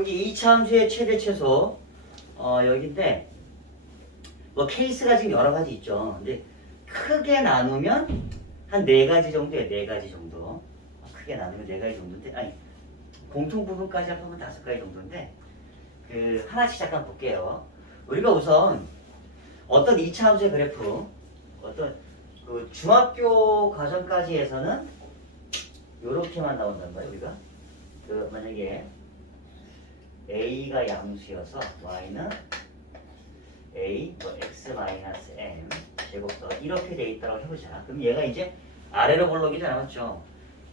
거기 2차 함수의 최대 최소 여기인데 뭐 케이스가 지금 여러 가지 있죠. 근데 크게 나누면 한 4가지 정도예요. 4가지 정도. 크게 나누면 4가지 정도인데 아니 공통 부분까지 합하면 5가지 정도인데 그 하나씩 잠깐 볼게요. 우리가 우선 어떤 2차 함수의 그래프 어떤 그 중학교 과정까지 해서는 요렇게만 나온단 말이에요. 우리가 그 만약에 a가 양수여서 y는 a 뭐 x-m 제곱더 이렇게 돼 있다고 해보자. 그럼 얘가 이제 아래로 볼록이잖아, 맞죠?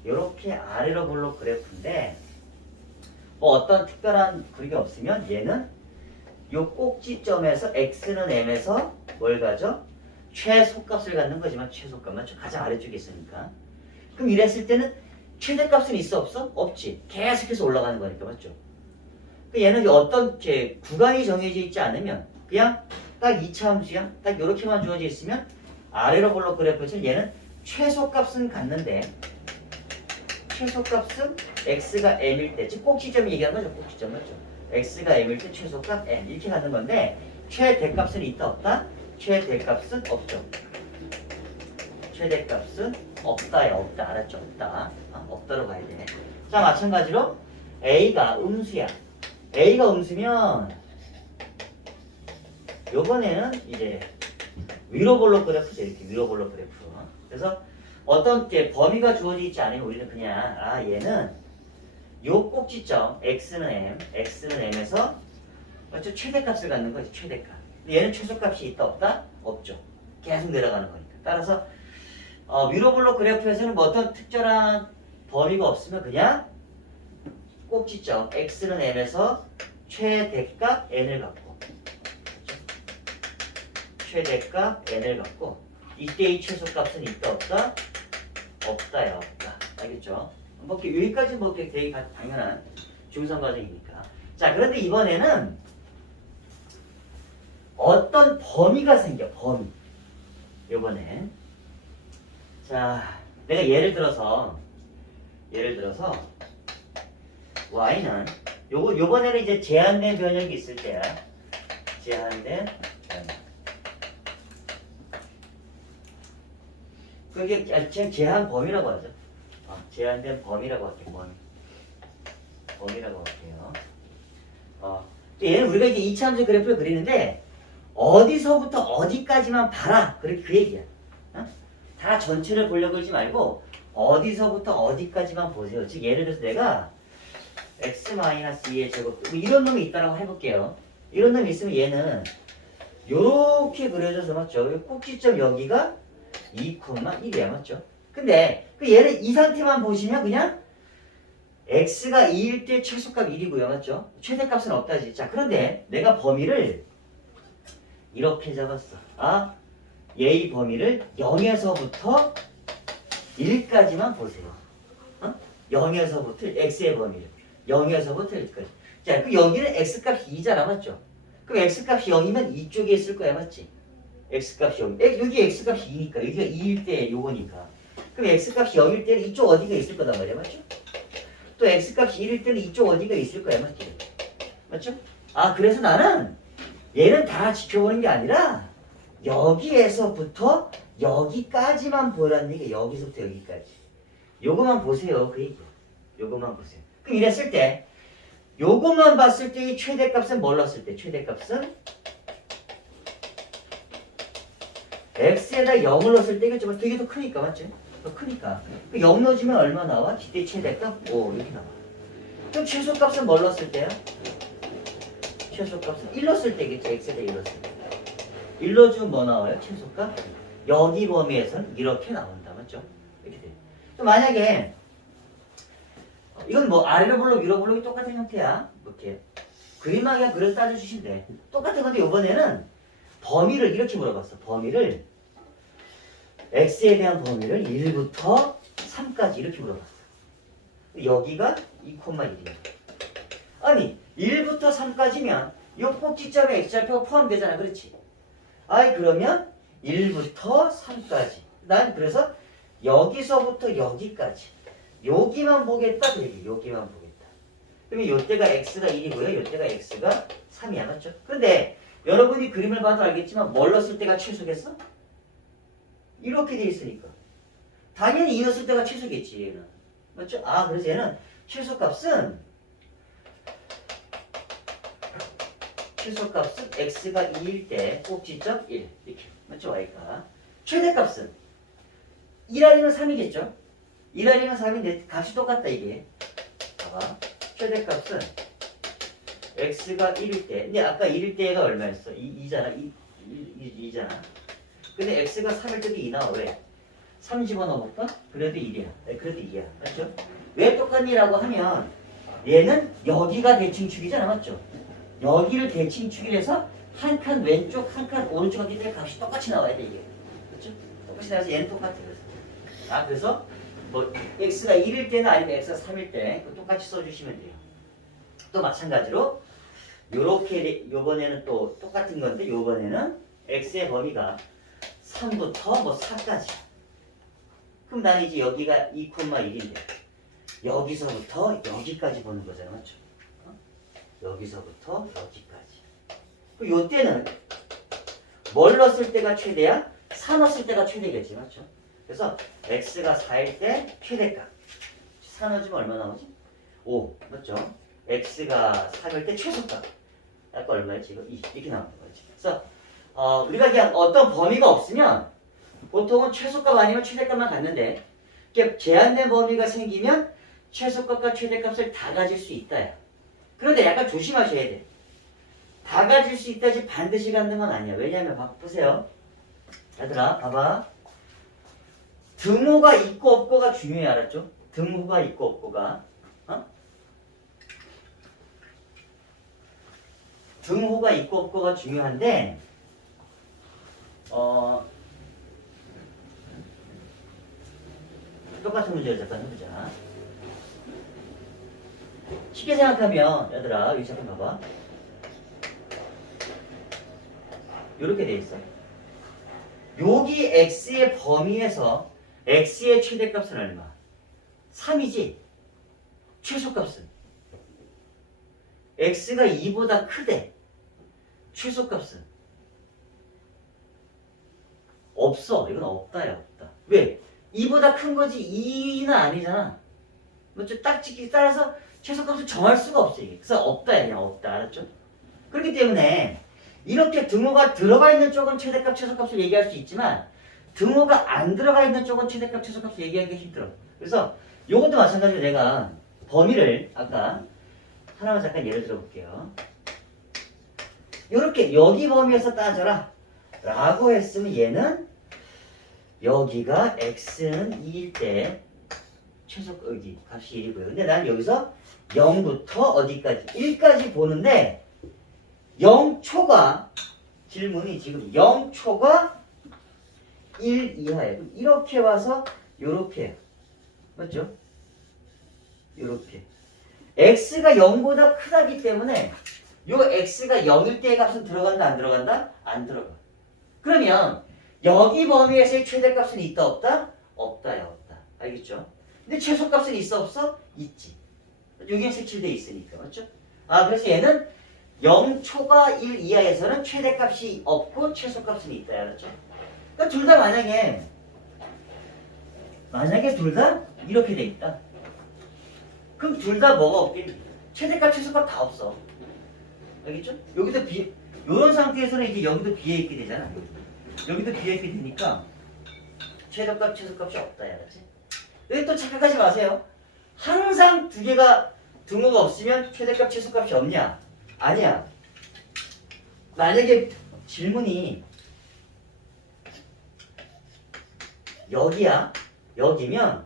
요렇게 아래로 볼록 그래프인데 뭐 어떤 특별한 그게 없으면 얘는 요 꼭지점에서 x는 m에서 뭘 가져? 최소값을 갖는 거지만 최소값만 가장 아래쪽에 있으니까. 그럼 이랬을 때는 최대값은 있어 없어? 없지. 계속해서 올라가는 거니까, 맞죠? 얘는 어떤 구간이 정해져 있지 않으면 그냥 딱 2차 함수야. 딱 이렇게만 주어져 있으면 아래로 볼록 그래프에서 얘는 최소값은 갖는데 최소값은 x가 m일 때, 즉 꼭지점 얘기하는 거죠. 꼭지점 맞죠? x가 m일 때 최소값 m 이렇게 갖는 건데 최대값은 있다 없다? 최대값은 없죠. 최대값은 없다야. 없다. 알았죠? 없다. 없다로 가야 돼. 자, 마찬가지로 a가 음수야. a가 음수면 요번에는 이제 위로 볼록 그래프죠. 이렇게 위로 볼록 그래프. 그래서 어떤 범위가 주어져 있지 않으면 우리는 그냥 얘는 요 꼭지점 x는 m에서 맞죠? 최대값을 갖는 거지. 최대값. 얘는 최소값이 있다 없다? 없죠. 계속 내려가는 거니까. 따라서 위로 볼록 그래프에서는 뭐 어떤 특별한 범위가 없으면 그냥 꼭지점 x는 m에서 최대값 n을 갖고 최대값 n을 갖고 이때의 최소값은 있다 없다? 없다야 없다. 알겠죠? 뭐 여기까지 뭐 되게 당연한 중상 과정이니까. 자, 그런데 이번에는 어떤 범위가 생겨. 범위. 요번에 자, 내가 예를 들어서 y는 요번에는 이제 제한된 변형이 있을 때야. 제한된 변형. 그게 그냥 제한 범위라고 하죠. 제한된 범위라고 할게요. 범위라고 할게요. 얘는 우리가 이제 2차 함수 그래프를 그리는데 어디서부터 어디까지만 봐라. 그렇게 그 얘기야. 다 전체를 보려고 하지 말고 어디서부터 어디까지만 보세요. 즉 예를 들어서 내가 x-2의 제곱 뭐 이런 놈이 있다라고 해볼게요. 이런 놈이 있으면 얘는 요렇게 그려져서 맞죠? 꼭지점 여기가 2,1이야 맞죠? 근데 그 얘를 이 상태만 보시면 그냥 x가 2일 때 최소값 1이고요 맞죠? 최대값은 없다지. 자, 그런데 내가 범위를 이렇게 잡았어. 얘의 범위를 0에서부터 1까지만 보세요. 0에서부터 x의 범위를 0에서부터 1까지. 자, 그 여기는 x값이 2잖아 맞죠? 그럼 x값이 0이면 이쪽에 있을 거야 맞지? x값이 0. 여기 x값이 2니까 여기가 2일 때 요거니까. 그럼 x값이 0일 때는 이쪽 어디가 있을 거단 말이야 맞죠? 또 x값이 1일 때는 이쪽 어디가 있을 거야 맞지? 맞죠? 그래서 나는 얘는 다 지켜보는 게 아니라 여기에서부터 여기까지만 보라는 얘기야. 여기서부터 여기까지. 요거만 보세요. 그 얘기야. 요거만 보세요. 그럼 이랬을 때 요거만 봤을 때 이 최대값은 뭘 넣었을 때? 최대값은 x에다 0을 넣었을 때 이게 되게 더 크니까 맞지? 더 크니까. 0 넣어주면 얼마 나와? 기대 최대값 5 이렇게 나와. 그럼 최소값은 뭘 넣었을 때야? 최소값은 1 넣었을 때겠죠. x에다 1 넣었을 때. 1 넣어주면 뭐 나와요? 최소값? 여기 범위에서는 이렇게 나온다. 맞죠? 이렇게 돼. 또 만약에 이건 뭐 아래로 볼록 위로 볼록이 똑같은 형태야. 이렇게 그림하게 그려서 따져주시면 돼. 똑같은 건데 이번에는 범위를 이렇게 물어봤어. 범위를 x에 대한 범위를 1부터 3까지 이렇게 물어봤어. 여기가 2,1이야. 아니 1부터 3까지면 이 꼭지점에 x좌표가 포함되잖아. 그렇지? 그러면 1부터 3까지. 난 그래서 여기서부터 여기까지. 여기만 보겠다. 그 얘기. 여기만 보겠다. 그러면 요때가 x가 1이고요. 요때가 x가 3이야. 맞죠? 근데 여러분이 그림을 봐도 알겠지만 뭘 넣었을 때가 최소겠어? 이렇게 돼 있으니까. 당연히 2 넣었을 때가 최소겠지, 얘는. 맞죠? 아, 그래서 얘는 최소값은 x가 2일 때 꼭지점 1. 이렇게. 맞죠? y가. 최대값은 1 아니면 3이겠죠? 1 아니면 3인데 값이 똑같다, 이게. 봐봐. 최대값은 x가 1일 때. 근데 아까 1일 때가 얼마였어? 2잖아. 2잖아. 근데 x가 3일 때도 2 나와. 왜? 3 집어넣어볼까? 그래도 1이야. 그래도 2야. 맞죠? 왜 똑같니라고 하면 얘는 여기가 대칭축이잖아. 맞죠? 여기를 대칭축을 해서 한 칸 왼쪽, 한 칸 오른쪽 하기 때문에 값이 똑같이 나와야 돼, 이게. 그렇죠? 똑같이 나와서 얘는 똑같아. 그래서 뭐 x가 1일 때나 아니면 x가 3일 때 똑같이 써주시면 돼요. 또 마찬가지로 요렇게 요번에는 또 똑같은 건데 요번에는 x의 범위가 3부터 뭐 4까지. 그럼 나는 이제 여기가 2,1인데 여기서부터 여기까지 보는 거잖아. 맞죠? 여기서부터 여기까지. 그 요때는 뭘 넣었을 때가 최대야? 4 넣었을 때가 최대겠지. 맞죠? 그래서 x가 4일 때 최대값. 4 넣어주면 얼마 나오지? 5. 맞죠? x가 3일 때 최소값. 아까 얼마였지? 이거 이렇게 나오는 거지. 그래서 우리가 그냥 어떤 범위가 없으면 보통은 최소값 아니면 최대값만 갖는데 이렇게 제한된 범위가 생기면 최소값과 최대값을 다 가질 수 있다야. 그런데 약간 조심하셔야 돼. 다 가질 수 있다지 반드시 갖는 건 아니야. 왜냐하면 보세요. 얘들아 봐봐. 등호가 있고 없고가 중요해. 알았죠? 등호가 있고 없고가. 등호가 있고 없고가 중요한데 똑같은 문제를 잠깐 해보자. 쉽게 생각하면 얘들아 여기 잠깐 봐봐. 이렇게 돼 있어. 여기 x의 범위에서 x의 최대값은 얼마? 3이지. 최소값은 x가 2보다 크대. 최소값은 없어. 이건 없다야. 없다. 왜? 2보다 큰 거지 2는 아니잖아. 뭐죠? 딱 찍기 따라서 최소값을 정할 수가 없어. 이게. 그래서 없다야. 그냥 없다. 알았죠? 그렇기 때문에 이렇게 등호가 들어가 있는 쪽은 최대값, 최소값을 얘기할 수 있지만 등호가 안 들어가 있는 쪽은 최대값, 최소값을 얘기하기가 힘들어. 그래서 이것도 마찬가지로 내가 범위를 아까 하나만 잠깐 예를 들어 볼게요. 이렇게 여기 범위에서 따져라 라고 했으면 얘는 여기가 x는 2일 때 최소 여기 값이 1이고요. 근데 난 여기서 0부터 어디까지? 1까지 보는데 0초가 질문이 지금 0초가 1 이하예요. 이렇게 와서 요렇게 맞죠? 요렇게 x가 0보다 크다기 때문에 요 x가 0일 때의 값은 들어간다 안 들어간다? 안 들어가. 그러면 여기 범위에서의 최대값은 있다 없다? 없다야 없다. 알겠죠? 근데 최소값은 있어 없어? 있지. 여기는 색칠돼 있으니까 맞죠? 그래서 얘는 0초가 1 이하에서는 최대값이 없고 최소값은 있다. 알았죠? 그러니까 둘 다 만약에 둘 다 이렇게 돼 있다. 그럼 둘 다 뭐가 없겠니? 최대값, 최소값 다 없어. 알겠죠? 여기도 요런 상태에서는 이제 여기도 비어있게 되잖아. 여기도 비어있게 되니까 최소값, 최소값이 없다. 알았지? 여기 또 착각하지 마세요. 항상 두 개가 등호가 없으면 최대값, 최소값이 없냐? 아니야. 만약에 질문이 여기야. 여기면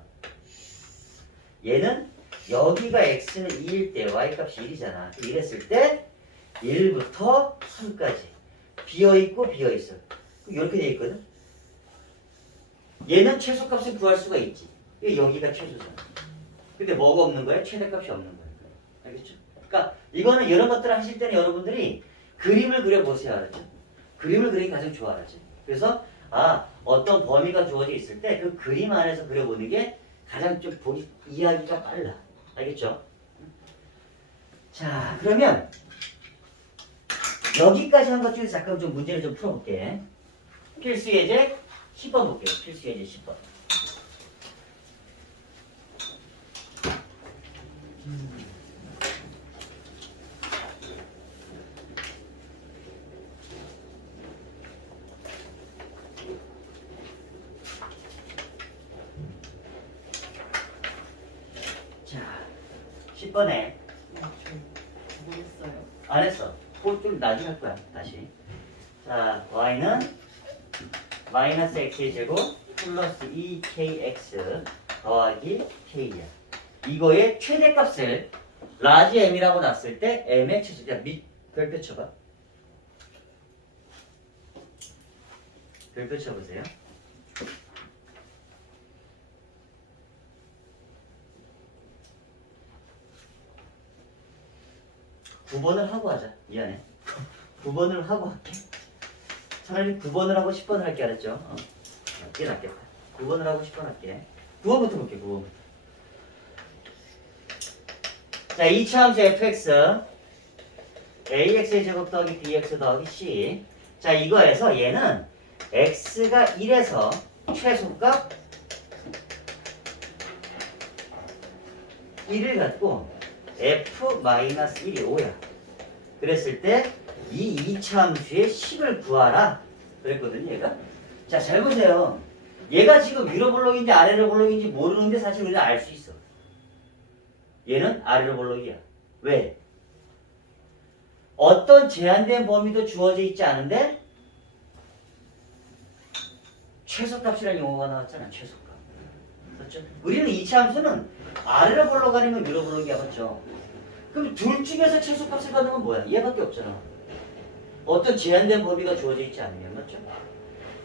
얘는 여기가 x는 2일 때 y값이 1이잖아. 이랬을 때 1부터 3까지 비어있고 비어있어. 이렇게 돼 있거든. 얘는 최소값을 구할 수가 있지. 여기가 최소잖아. 근데 뭐가 없는 거야? 최대값이 없는 거야. 알겠죠? 그러니까 이거는 이런 것들을 하실 때는 여러분들이 그림을 그려보세요. 알았죠? 그림을 그리기 가장 좋아. 알았지? 그래서 어떤 범위가 주어져 있을 때 그 그림 안에서 그려보는 게 가장 좀 이해하기가 빨라. 알겠죠? 자, 그러면 여기까지 한 것 중에서 잠깐 좀 문제를 좀 풀어볼게. 필수 예제 10번 볼게요. 필수 예제 10번. 자, 10번에 뭐 했어요? 안 했어. 그걸 좀 나중에 할 거야. 다시. 자, y는 마이너스 x의 제곱 플러스 2kx 더하기 k야. 이거의 최대값을 라지 m이라고 놨을 때 m의 최소. 야, 별표 쳐봐. 별표 쳐보세요. (9번을) 하고 하자. 미안해. 9번을 하고 할게. 차라리 9번을 하고 10번을 할게. 알았죠? 이게 낫겠다. 9번을 하고 10번 할게. 9번부터 볼게. 9번부터. 자, 이차함수 fx ax의 제곱 더하기 bx 더하기 c. 자, 이거에서 얘는 x가 1에서 최소값 1을 갖고 f-1이 5야. 그랬을 때 이 이차함수의 10을 구하라 그랬거든요. 얘가. 자, 잘 보세요. 얘가 지금 위로 볼록인지 아래로 볼록인지 모르는데 사실 우리는 알 수 있어. 얘는 아래로 볼록이야. 왜? 어떤 제한된 범위도 주어져 있지 않은데 최소값이라는 용어가 나왔잖아. 최소값. 그렇죠? 우리는 이차함수는 아래로 볼록 아니면 위로 볼록이야. 맞죠? 그럼 둘 중에서 최소값을 갖는 건 뭐야? 얘밖에 없잖아. 어떤 제한된 범위가 주어져 있지 않으면. 맞죠?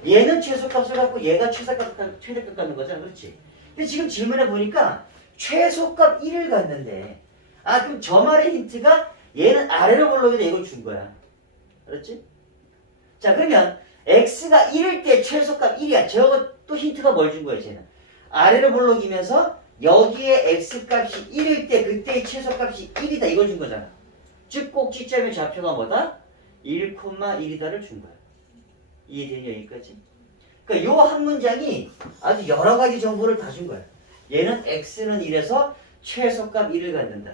얘는 최소값을 갖고 얘가 최대값 갖는 거잖아. 그렇지? 근데 지금 질문해 보니까 최소값 1을 갖는데, 아, 그럼 저 말의 힌트가 얘는 아래로 볼록이다 이걸 준 거야. 그렇지? 자, 그러면 x가 1일 때 최소값 1이야. 저것도 힌트가 뭘 준 거야, 쟤는? 아래로 볼록이면서 여기에 x값이 1일 때 그때의 최소값이 1이다 이걸 준 거잖아. 즉 꼭지점의 좌표가 뭐다? 1,1이다를 준 거야. 이해되니 여기까지? 그러니까 요 한 문장이 아주 여러 가지 정보를 다 준 거야. 얘는 x는 1에서 최소값 1을 갖는다.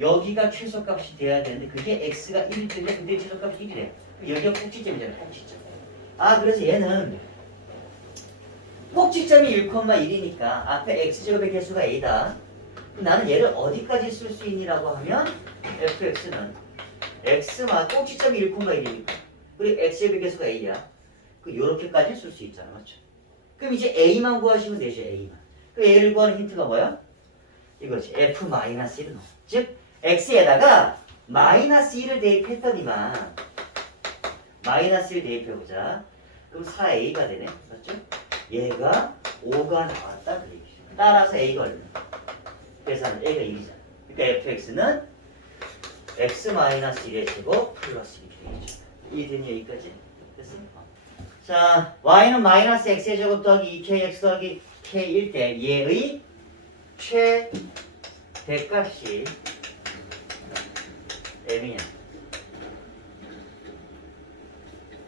여기가 최소값이 돼야 되는데 그게 x가 1일 때인데 근데 최소값이 1이래. 여기가 꼭지점이잖아. 꼭지점. 아, 그래서 얘는 꼭지점이 1,1이니까 앞에 x제곱의 개수가 a다. 나는 얘를 어디까지 쓸 수 있니라고 하면 fx는 x만 꼭지점이 1,1이니까 그리고 x제곱의 개수가 a야. 그 요렇게까지 쓸 수 있잖아. 맞죠? 그럼 이제 a만 구하시면 되죠. a만. 그 a를 구하는 힌트가 뭐야? 이거지. f-1을 넣어. 즉 x에다가 마이너스 1을 대입했더니만 마이너스 1 대입해보자. 그럼 4a가 되네. 맞죠? 얘가 5가 나왔다. 그 얘기죠. 따라서 a가 얼마? 계산은 a가 1이잖아. 그러니까 fx는 x-1의 제곱 플러스 1이 되겠죠. 이해되니 여기까지? 됐어? 자, y는 마이너스 x의 제곱 더하기 2kx 더하기 k일 때 얘의 최대값이 m이냐?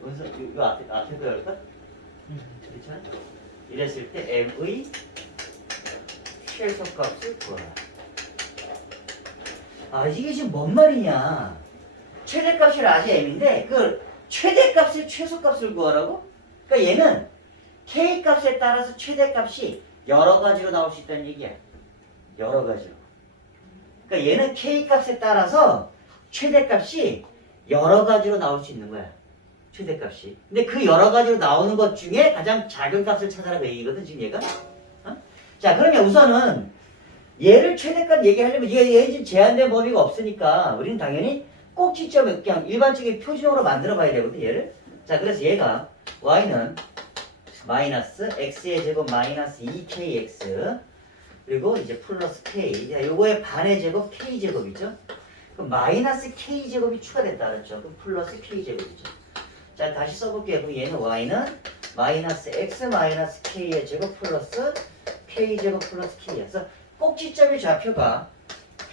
여기서 이거 앞에 거 열까? 괜찮아? 이랬을 때 m의 최소값을 구하라. 아, 이게 지금 뭔 말이냐? 최대값이 라지 m인데 그 최대값의 최소값을 구하라고? 그러니까 얘는 k값에 따라서 최대값이 여러 가지로 나올 수 있다는 얘기야. 여러 가지로. 그러니까 얘는 k값에 따라서 최대값이 여러 가지로 나올 수 있는 거야. 최대값이. 근데 그 여러 가지로 나오는 것 중에 가장 작은 값을 찾아라 그 얘기거든 지금 얘가. 어? 자, 그러면 우선은 얘를 최대값 얘기하려면 얘 지금 제한된 범위가 없으니까 우리는 당연히 꼭지점을 그냥 일반적인 표준으로 만들어 봐야 되거든 얘를. 자, 그래서 얘가 y는 마이너스 x의 제곱 마이너스 2kx 그리고 이제 플러스 k. 자, 요거의 반의 제곱 k제곱이죠. 그럼 마이너스 k제곱이 추가됐다 그랬죠. 그럼 플러스 k제곱이죠. 자, 다시 써볼게요. 그럼 얘는 y는 마이너스 x 마이너스 k의 제곱 플러스 k제곱 플러스 k였어. 꼭지점의 좌표가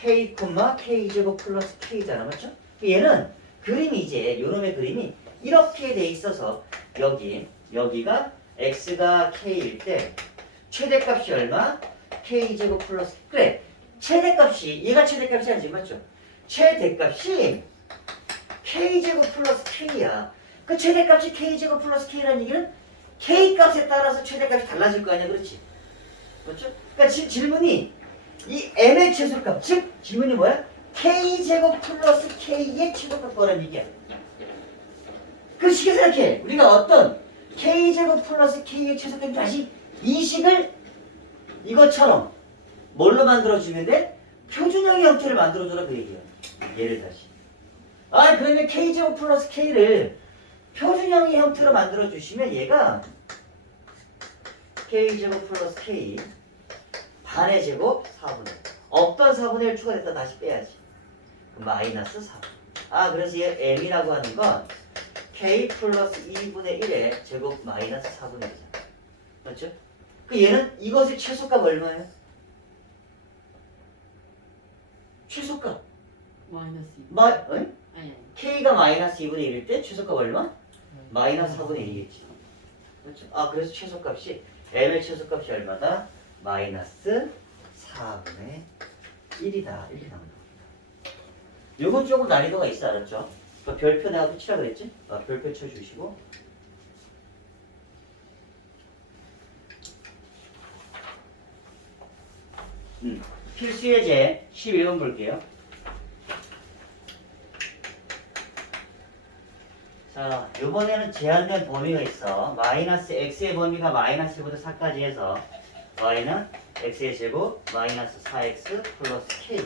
k, k제곱 플러스 k잖아. 맞죠? 얘는 그림이 이제 요놈의 그림이 이렇게 돼 있어서 여기가 x가 k일 때 최대값이 얼마? k제곱 플러스 그래 최대값이 얘가 최대값이 아니지 맞죠? 최대값이 k제곱 플러스 k야. 그 최대값이 k제곱 플러스 k라는 얘기는 k값에 따라서 최대값이 달라질 거 아니야. 그렇지? 그렇죠? 그러니까 지금 질문이 이 m의 최소값 즉 질문이 뭐야? k제곱 플러스 k의 최소값 뭐라는 얘기야. 그 식을 생각해. 우리가 어떤 k제곱 플러스 k의 최소값 다시 이 식을 이것처럼 뭘로 만들어주는데 표준형의 형태를 만들어줘라 그 얘기야. 얘를 다시. 그러면 k제곱 플러스 k를 표준형의 형태로 만들어주시면 얘가 k제곱 플러스 k 반의 제곱 4분의 1. 없던 4분의 1 추가됐다 다시 빼야지. 마이너스 4. 그래서 얘 m이라고 하는 건 k 플러스 2분의 1의 제곱 마이너스 4분의 1이잖아. 그렇죠? 그 얘는 이것의 최소값 얼마예요? 최소값. 마이너스 2. 응? 아니. k가 마이너스 2분의 1일 때 최소값 얼마? 마이너스 4분의 1이겠지. 그렇죠? 그래서 최소값이 m의 최소값이 얼마다? 마이너스 4분의 1이다. 이렇게 나온다. 요건 조금 난이도가 있어. 알았죠? 그 별표 내가 붙이라 그랬지? 별표 쳐주시고. 필수 예제 11번 볼게요. 자, 요번에는 제한된 범위가 있어. 마이너스 x의 범위가 마이너스 1부터 4까지 해서 y는 x의 제곱 마이너스 4x 플러스 k.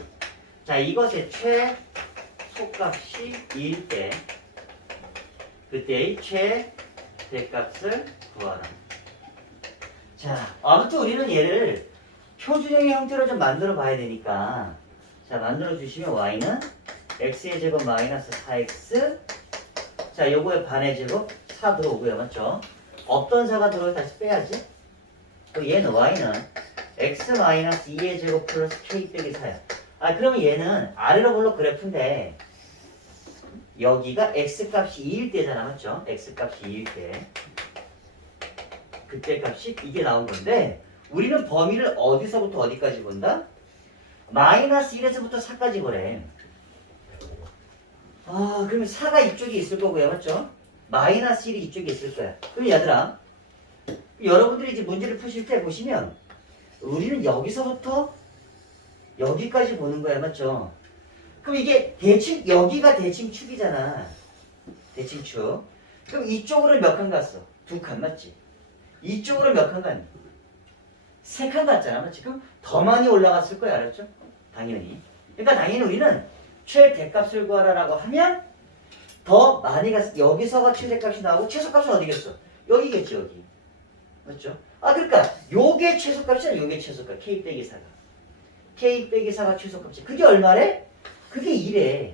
자, 이것의 최소값이 2일 때 그때의 최대값을 구하라. 자, 아무튼 우리는 얘를 표준형의 형태로 좀 만들어 봐야 되니까 자, 만들어 주시면 y는 x의 제곱 마이너스 4x 자, 요거의 반의 제곱 4 들어오고요. 맞죠? 없던 4가 들어오면 다시 빼야지. 또 얘는 y는 x-2의 제곱 플러스 k 빼기 4야. 그러면 얘는 아래로 볼록 그래프인데 여기가 x값이 2일 때잖아. 맞죠? x값이 2일 때 그때 값이 이게 나온 건데 우리는 범위를 어디서부터 어디까지 본다? 마이너스 1에서부터 4까지 보래. 그러면 4가 이쪽에 있을 거고요. 맞죠? 마이너스 1이 이쪽에 있을 거야. 그럼 얘들아 여러분들이 이제 문제를 푸실 때 보시면 우리는 여기서부터 여기까지 보는 거야. 맞죠? 그럼 이게 대칭 여기가 대칭축이잖아. 대칭축. 그럼 이쪽으로 몇 칸 갔어? 2칸 맞지? 이쪽으로 몇 칸 갔니? 3칸 갔잖아. 맞지? 그럼 더 많이 올라갔을 거야. 알았죠? 당연히. 그러니까 당연히 우리는 최대값을 구하라라고 하면 더 많이 갔어. 여기서가 최대값이 나오고 최소값은 어디겠어? 여기겠지. 여기. 맞죠? 그러니까 요게 최소값이야. 요게 최소값. k 빼기 4가. k 빼기 4가 최소값이야. 그게 얼마래? 그게 2래.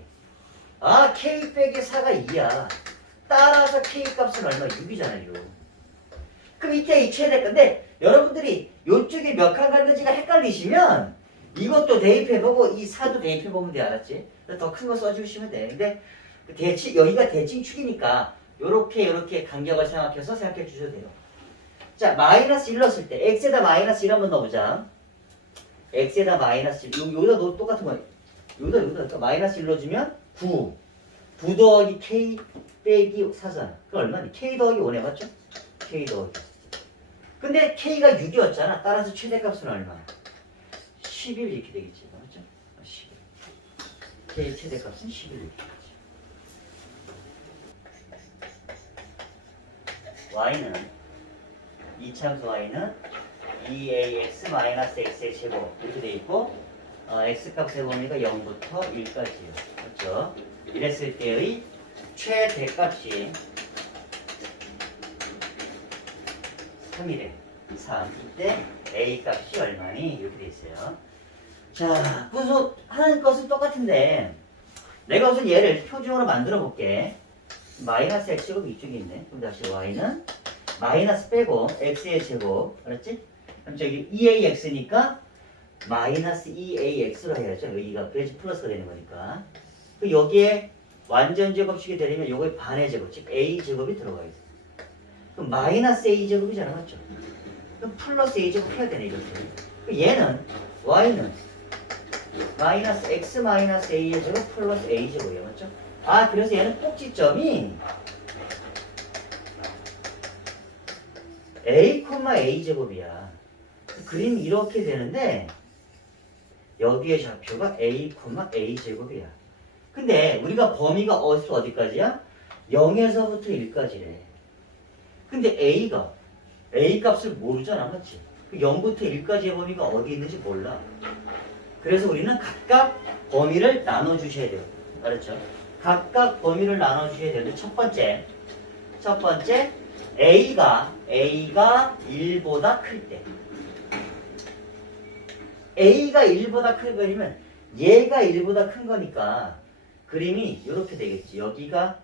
k 빼기 4가 2야. 따라서 k 값은 얼마? 6이잖아요. 그럼 이때 이 최대값. 근데 여러분들이 요쪽에 몇 칸 갔는지가 헷갈리시면 이것도 대입해보고 이 4도 대입해보면 돼. 알았지? 더 큰 거 써주시면 돼. 근데 여기가 대칭축이니까 요렇게 간격을 생각해서 생각해 주셔도 돼요. 자, 마이너스 1 넣었을 때 x에다 마이너스 1 한번 넣어보자. x에다 마이너스 1 여기다 넣어도 똑같은 거야. 여기다 그러니까 마이너스 1 넣어주면 9 9 더하기 k 빼기 4잖아. 그 얼마니? k 더하기 5네. 맞죠? k 더하기. 근데 k가 6이었잖아. 따라서 최대값은 얼마? 11 이렇게 되겠지. 맞죠? 11. k 최대값은 11 이렇게 되겠지. y는 이참수 y는 2ax-x의 제곱 이렇게 돼 있고 x값의 범위가 0부터 1까지예요. 그렇죠? 이랬을 때의 최대값이 3이래. 3. 이때 a 값이 얼마니? 이렇게 돼 있어요. 자, 그래서 하는 것은 똑같은데 내가 우선 얘를 표준으로 만들어 볼게. 마이너스 x제곱이 이쪽에 있네. 그럼 다시 y는 마이너스 빼고 x의 제곱. 알았지? 그럼 저기 2ax니까 마이너스 2ax로 해야죠. 여기가 그래야지 플러스가 되는 거니까. 그 여기에 완전 제곱식이 되려면 요거의 반의 제곱, 즉 a제곱이 들어가야 돼. 그럼 마이너스 a제곱이잖아, 맞죠? 그럼 플러스 a제곱 해야 되네, 이것도. 얘는 y는 마이너스 x 마이너스 a의 제곱 플러스 a제곱이야, 맞죠? 아, 그래서 얘는 꼭지점이 a, a제곱이야. 그림이 이렇게 되는데 여기에 좌표가 a, a제곱이야. 근데 우리가 범위가 어디서 어디까지야? 0에서부터 1까지래. 근데 a가 a 값을 모르잖아, 맞지? 0부터 1까지의 범위가 어디 있는지 몰라. 그래서 우리는 각각 범위를 나눠주셔야 돼요. 알았죠? 각각 범위를 나눠주셔야 되는데 첫 번째 a가 1보다 클 때 a가 1보다 클 거면 얘가 1보다 큰 거니까 그림이 이렇게 되겠지. 여기가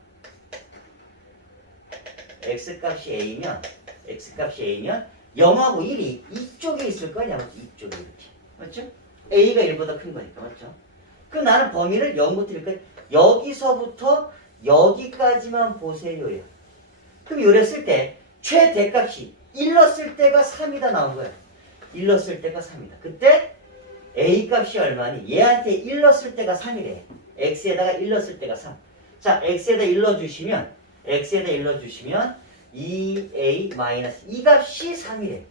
x값이 a면 0하고 1이 이쪽에 있을 거 아니야, 맞죠? 이쪽에 이렇게, 맞죠? a가 1보다 큰 거니까, 맞죠? 그럼 나는 범위를 0부터 1까지 여기서부터 여기까지만 보세요요. 그럼 요래 쓸 때 최대값이 1 넣었을 때가 3이다 나온 거야. 1 넣었을 때가 3이다. 그때 a 값이 얼마니? 얘한테 1 넣었을 때가 3이래. x에다가 1 넣었을 때가 3. 자, x에다 1 넣어주시면 2a 마이너스 이 값이 3이래.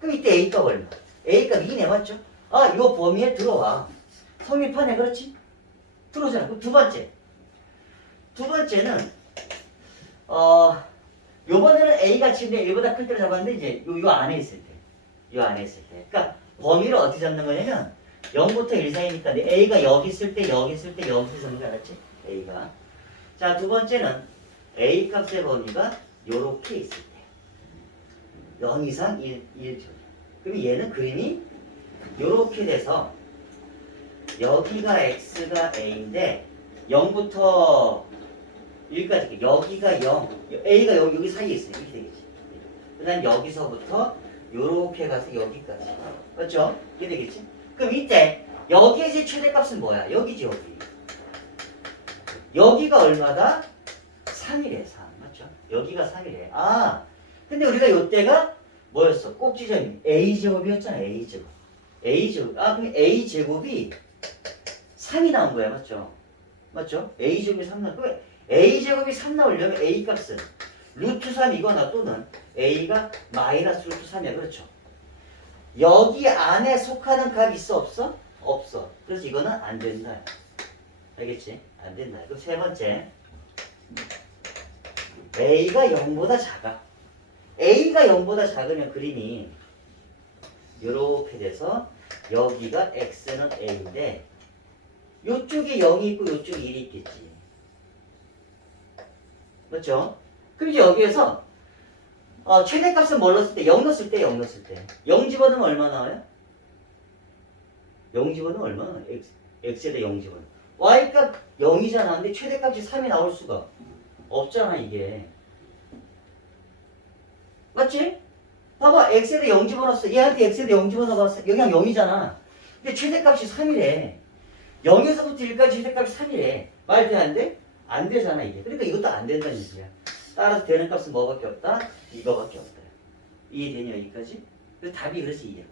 그럼 이때 a 값 얼마? a 값 2네, 맞죠? 아, 요 범위에 들어와. 성립하네, 그렇지? 들어오잖아. 그럼 두 번째는 요번에는 a가 지금 1보다 클 때를 잡았는데 이제 요 안에 있을 때. 그러니까 범위를 어떻게 잡는 거냐면 0부터 1 사이니까 a가 여기 있을 때 여기 있을 때 여기 있을 때 알았지? a가. 자, 두 번째는 a 값의 범위가 요렇게 있을 때 0 이상 1 그럼 얘는 그림이 요렇게 돼서 여기가 x가 a인데 0부터 1까지 여기가 0 a가 여기 사이에 있어요. 이렇게 되겠지. 그 다음 여기서부터 요렇게 가서 여기까지, 맞죠? 이렇게 되겠지. 그럼 이때 여기에 이제 최대값은 뭐야? 여기지. 여기가 얼마다? 3이래. 3, 맞죠? 여기가 3이래. 아, 근데 우리가 요때가 뭐였어? 꼭지점이 a제곱이었잖아. a제곱. 아, 그럼 a제곱이 3이 나온 거야, 맞죠? a제곱이 3 나온 거야. a제곱이 3 나오려면 a 값은 루트 3이거나 또는 a가 마이너스 루트 3이야. 그렇죠? 여기 안에 속하는 값 있어, 없어? 없어. 그래서 이거는 안 된다. 알겠지? 안 된다. 그럼 세 번째, a가 0보다 작아. a가 0보다 작으면 그림이 이렇게 돼서 여기가 x는 a인데 요쪽에 0이 있고 요쪽에 1이 있겠지. 맞죠? 그럼 이제 여기에서 최대값은 뭘 넣었을 때? 0 넣었을 때. 0 집어넣으면 얼마 나와요? 0 집어넣으면 얼마 나와요? x에다 0 집어넣으면. y값 0이잖아. 근데 최대값이 3이 나올 수가 없잖아, 이게. 맞지? 봐봐, x에다 0 집어넣었어. 얘한테 x에다 0 집어넣어봤어. 여기 그냥 0이잖아. 근데 최대값이 3이래. 0에서부터 1까지 최대값이 3이래. 말 돼, 안 돼? 안 되잖아, 이게. 그러니까 이것도 안 된다는 얘기야. 따라서 되는 값은 뭐밖에 없다? 이거밖에 없다. 이해되냐, 여기까지? 그래서 답이 그래서 2야.